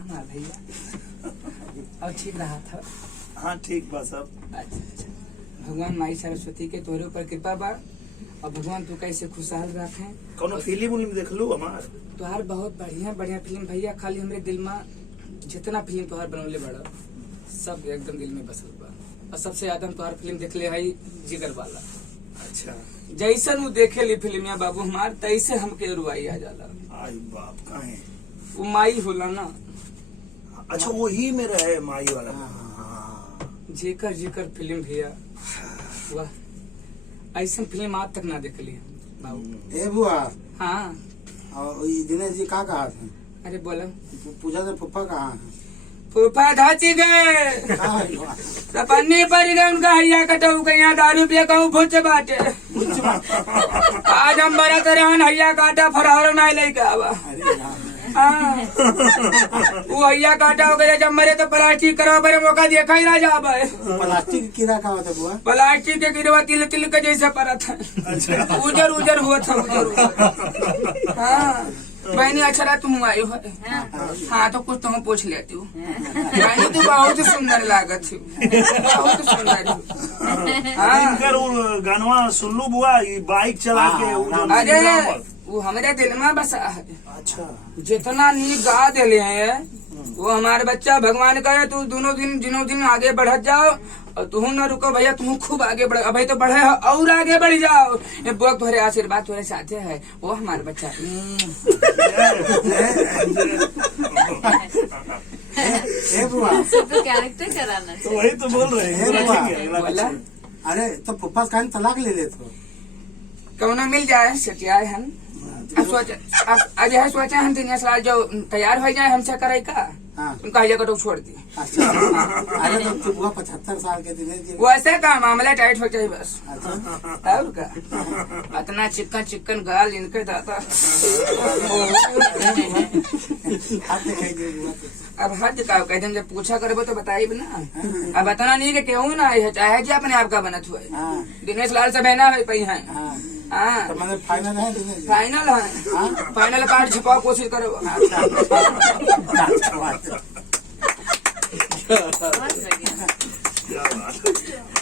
हाँ भैया, अब ठीक रहा था। हाँ ठीक बा सब। अच्छा, भगवान माई सरस्वती के तोरे ऊपर कृपा बा और भगवान तू कैसे खुशहाल रखे। कौनो फिल्म उलिम देख लू हमार? तुहार बहुत बढ़िया फिल्म भैया, खाली हमरे दिल में जितना फिल्म तुहार बनौले बड़ा सब एकदम दिल में बसल बा। और सबसे ज्यादा तुहार फिल्म देख ले है जिगर वाला। अच्छा, जैसन वो देखे ली फिल्म बाबू हमार तैसे हमके रुआई आ जाला। आई बाप काहे? वो माई होला ना। अच्छा वही में रहे माई वाला। जेकर जेकर फिल्म भैया, वाह ऐसा फिल्म आज तक ना देख ली बाबू। ए बुआ, हाँ और ये दिनेश जी कहाँ कहा थे? अरे बोला पूजा से फुप्पा कहाँ है? फूफा धाची गए, कहाँ है बुआ? सपन्नी पर गए उनका हैया कटऊ के यहाँ दारू पिए कहूँ भुच बाटे। आज हम बड़ा तरह हैया काटा फरावर ना लेके आवा। अरे राम। हाँ वो हैया काटा हो गया जब मरे तो प्लास्टिक करवा पर मौका देखा ही ना जा। प्लास्टिक की कीड़ा कहाँ होता बुआ? प्लास्टिक के गिरवा तिल तिल के जैसा पड़ा था। उजर उजर हुआ था, उजर उजर। हाँ बहनी अच्छा तुम आई हो। हाँ तो कुछ तुम पूछ लेती हूँ। बहनी तू बहुत सुंदर लागत थी, बहुत सुंदर। हाँ गानवा सुन लू बुआ, ये बाइक चला के अरे वो हमारे दिल में बसा है। अच्छा, जितना नीक गा दिले हैं वो हमारे बच्चा भगवान करे तू दोनों दिन आगे बढ़त जाओ और तू न रुको भैया, तुम खूब आगे बढ़। अभी तो बढ़े हो और आगे बढ़ जाओ। ये बुआ तुम्हारे आशीर्वाद तुम्हारे साथे है, वो हमारे बच्चा। ए बुआ, तो कैरेक्टर कराना तो वही तो बोल रहे हैं। बोला अरे तो फुप्पा का तलाक ले लेते हो? कौना मिल जाए सटियाए हम। आज है सोचे हम 3 साल जो तैयार हो जाए हमसे करे का। हाँ। उनका हैया कटो छोड़ दी। अच्छा, अरे तो बुआ 75 साल के दिनेश जी। वैसे का मामला टाइट हो जाए बस। अच्छा, और का इतना चिकन गाल इनके दाता। हाथ दिखाइए बुआ। अब हद का कह दिन जब पूछा करबो तो बताइब ना। अब बताना नहीं कि केहू ना है, चाहे जी अपने आप का बनत हुए। हाँ। दिनेश लाल से बहना है पही है। हाँ। हाँ तो मैंने फाइनल है दिनेश जी? फाइनल है। फाइनल कार्ड छपाओ कोशिश करो। अच्छा, बहुत बढ़िया। क्या बात है।